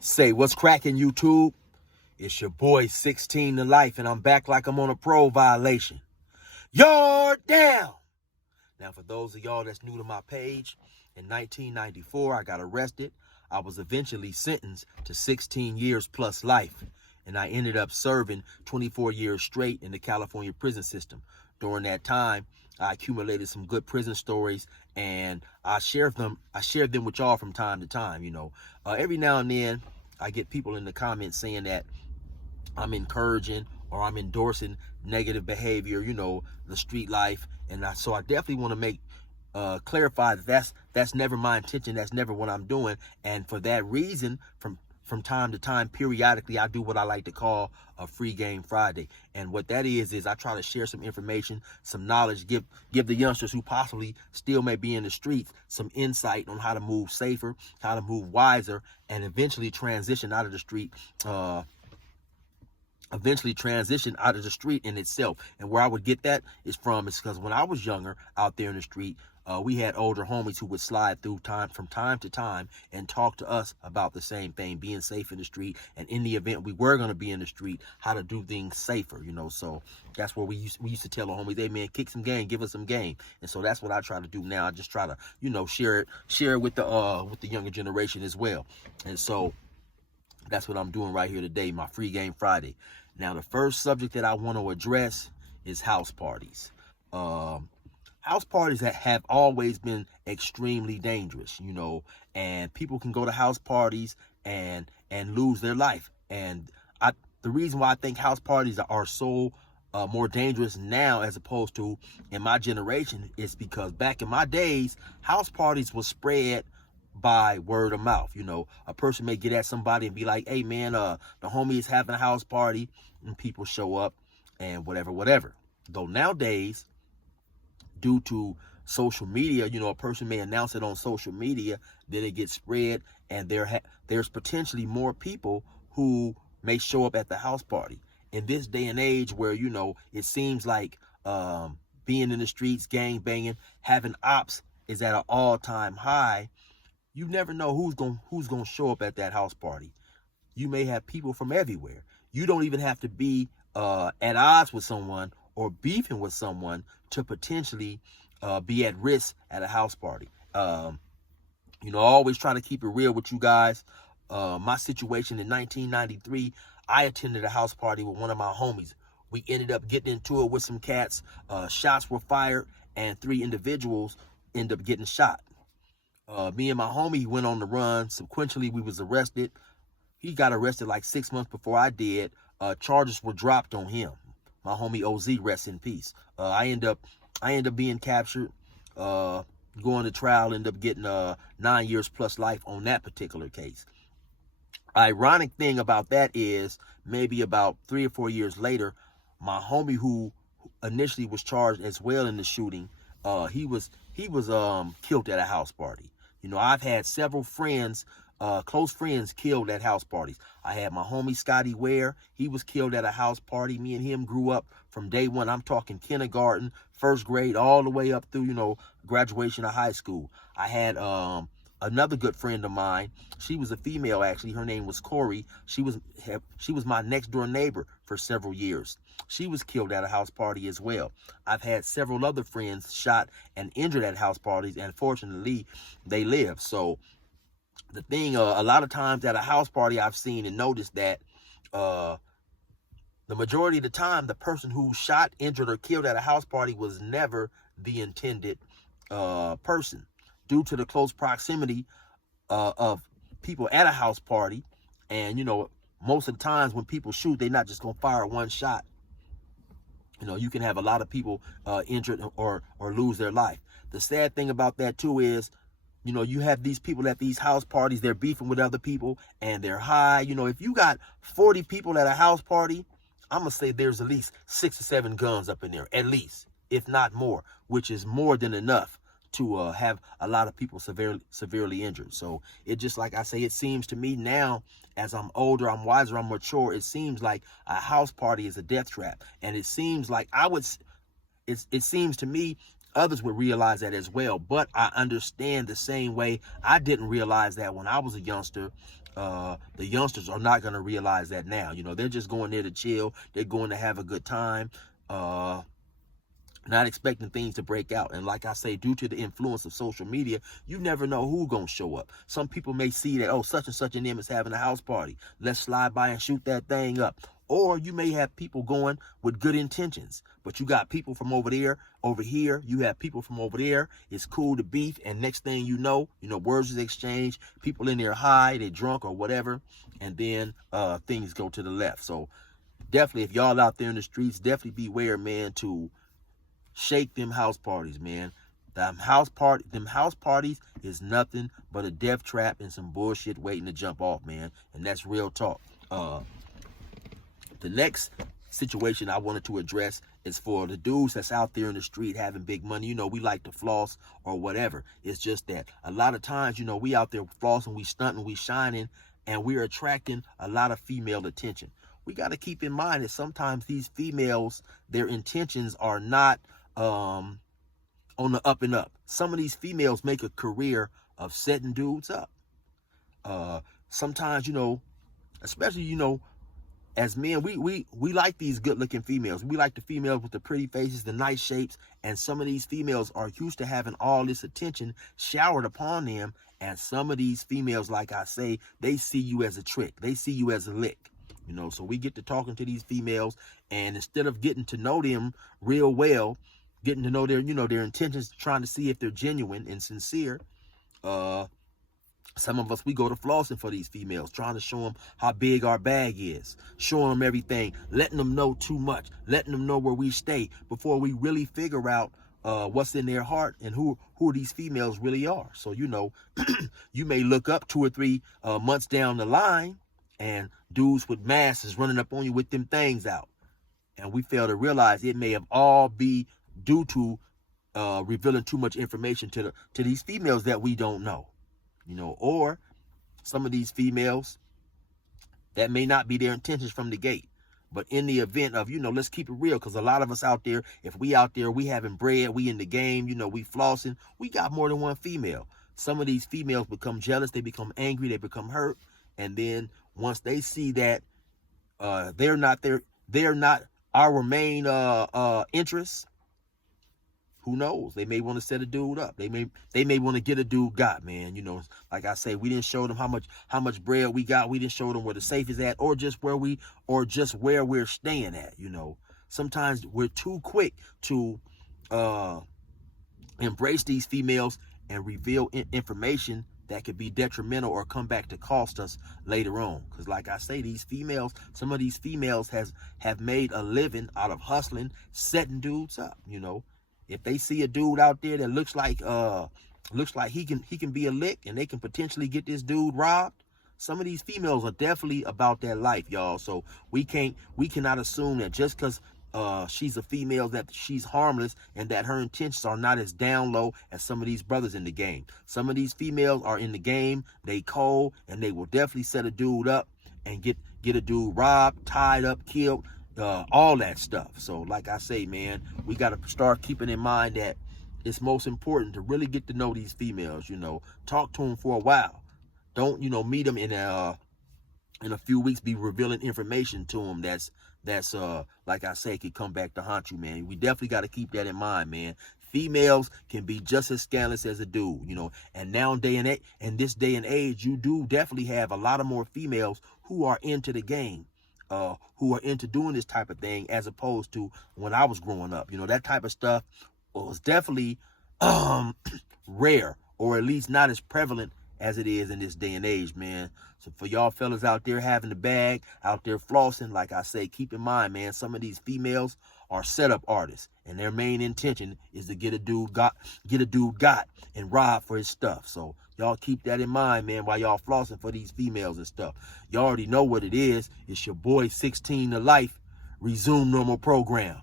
Say, what's cracking, YouTube? It's your boy 16 to life, and I'm back like I'm on a parole violation. Yard down! Now, for those of y'all that's new to my page, in 1994, I got arrested. I was eventually sentenced to 16 years plus life, and I ended up serving 24 years straight in the California prison system. During that time, I accumulated some good prison stories, and I shared them with y'all from time to time. Every now and then, I get people in the comments saying that I'm encouraging or I'm endorsing negative behavior, the street life. And so I definitely want to make clarify that that's never my intention. That's never what I'm doing. And for that reason, from time to time, periodically, I do what I like to call a free game Friday. And what that is I try to share some information, some knowledge, give the youngsters who possibly still may be in the streets some insight on how to move safer, how to move wiser, and eventually transition out of the street in itself. And where I would get that is because when I was younger out there in the street, we had older homies who would slide through from time to time and talk to us about the same thing, being safe in the street, and in the event we were going to be in the street, how to do things safer. So that's where we used to tell the homies, hey man, kick some game, give us some game. And so that's what I try to do now. I just try to share it with the younger generation as well. And so that's what I'm doing right here today, my free game Friday. Now, the first subject that I want to address is house parties. House parties that have always been extremely dangerous, and people can go to house parties and lose their life. And the reason why I think house parties are so more dangerous now as opposed to in my generation is because back in my days, house parties were spread by word of mouth. A person may get at somebody and be like, hey man, the homie is having a house party, and people show up and whatever. Though nowadays, due to social media, a person may announce it on social media, then it gets spread, and there's potentially more people who may show up at the house party. In this day and age where, it seems like being in the streets, gang banging, having ops is at an all-time high, you never know who's gonna show up at that house party. You may have people from everywhere. You don't even have to be at odds with someone or beefing with someone to potentially be at risk at a house party. I always try to keep it real with you guys. My situation in 1993, I attended a house party with one of my homies. We ended up getting into it with some cats. Shots were fired, and 3 individuals ended up getting shot. Me and my homie went on the run. Sequentially, we was arrested. He got arrested like 6 months before I did. Charges were dropped on him. My homie OZ, rest in peace. I end up being captured, going to trial, end up getting 9 years plus life on that particular case. Ironic thing about that is maybe about 3 or 4 years later, my homie who initially was charged as well in the shooting, he was killed at a house party. I've had several friends, close friends, killed at house parties. I had my homie Scotty Ware. He was killed at a house party. Me and him grew up from day one. I'm talking kindergarten, first grade, all the way up through, graduation of high school. I had another good friend of mine. She was a female, actually. Her name was Corey. She was my next door neighbor for several years. She was killed at a house party as well. I've had several other friends shot and injured at house parties, and fortunately, they live. So the thing, a lot of times at a house party, I've seen and noticed that the majority of the time, the person who shot, injured, or killed at a house party was never the intended person. Due to the close proximity of people at a house party, and most of the times when people shoot, they're not just gonna fire one shot. You can have a lot of people injured or lose their life. The sad thing about that too is, you have these people at these house parties, they're beefing with other people and they're high. If you got 40 people at a house party, I'm gonna say there's at least 6 or 7 guns up in there, at least, if not more, which is more than enough to have a lot of people severely injured. So it just, like I say, it seems to me now, as I'm older, I'm wiser, I'm mature, it seems like a house party is a death trap. And it seems like it seems to me others would realize that as well. But I understand the same way I didn't realize that when I was a youngster. The youngsters are not going to realize that now. You know, they're just going there to chill. They're going to have a good time. Not expecting things to break out. And like I say, due to the influence of social media, you never know who's going to show up. Some people may see that, oh, such and such and them is having a house party. Let's slide by and shoot that thing up. Or you may have people going with good intentions, but you got people from over there, over here. You have people from over there. It's cool to beef. And next thing you know, words is exchanged. People in there high, they drunk or whatever. And then things go to the left. So definitely, if y'all out there in the streets, definitely beware, man, to shake them house parties, man. Them house parties is nothing but a death trap and some bullshit waiting to jump off, man. And that's real talk. The next situation I wanted to address is for the dudes that's out there in the street having big money. You know, we like to floss or whatever. It's just that a lot of times, we out there flossing, we stunting, we shining, and we're attracting a lot of female attention. We got to keep in mind that sometimes these females, their intentions are not on the up and up. Some of these females make a career of setting dudes up. Sometimes, especially, as men, we like these good looking females. We like the females with the pretty faces, the nice shapes. And some of these females are used to having all this attention showered upon them. And some of these females, like I say, they see you as a trick. They see you as a lick. So we get to talking to these females, and instead of getting to know them real well, getting to know their, their intentions, trying to see if they're genuine and sincere, some of us, we go to flossing for these females, trying to show them how big our bag is, showing them everything, letting them know too much, letting them know where we stay before we really figure out what's in their heart and who these females really are. So, you may look up 2 or 3 months down the line, and dudes with masks is running up on you with them things out. And we fail to realize it may have all be due to revealing too much information to these females that we don't know. Or some of these females, that may not be their intentions from the gate. But in the event of, let's keep it real, because a lot of us out there, if we out there, we having bread, we in the game, we flossing, we got more than one female. Some of these females become jealous, they become angry, they become hurt. And then once they see that they're not our main interests, who knows? They may want to set a dude up. They may want to get a dude got, man. Like I say, we didn't show them how much bread we got. We didn't show them where the safe is at, or just where we're staying at. Sometimes we're too quick to embrace these females and reveal information that could be detrimental or come back to cost us later on. Because like I say, some of these females have made a living out of hustling, setting dudes up. If they see a dude out there that looks like he can be a lick, and they can potentially get this dude robbed, some of these females are definitely about that life, y'all. So we cannot assume that just because she's a female that she's harmless and that her intentions are not as down low as some of these brothers in the game. Some of these females are in the game, they cold, and they will definitely set a dude up and get a dude robbed, tied up, killed, all that stuff. So like I say, man, we got to start keeping in mind that it's most important to really get to know these females. Talk to them for a while. Don't meet them in a few weeks, be revealing information to them that's like I say, could come back to haunt you, man. We definitely got to keep that in mind, man. Females can be just as scandalous as a dude, and in this day and age, you do definitely have a lot of more females who are into the game, who are into doing this type of thing, as opposed to when I was growing up. That type of stuff was definitely rare, or at least not as prevalent as it is in this day and age, man. So for y'all fellas out there having the bag, out there flossing, like I say, keep in mind, man, some of these females are setup artists, and their main intention is to get a dude got and rob for his stuff. So y'all keep that in mind, man, while y'all flossing for these females and stuff. Y'all already know what it is. It's your boy 16 to Life. Resume normal program.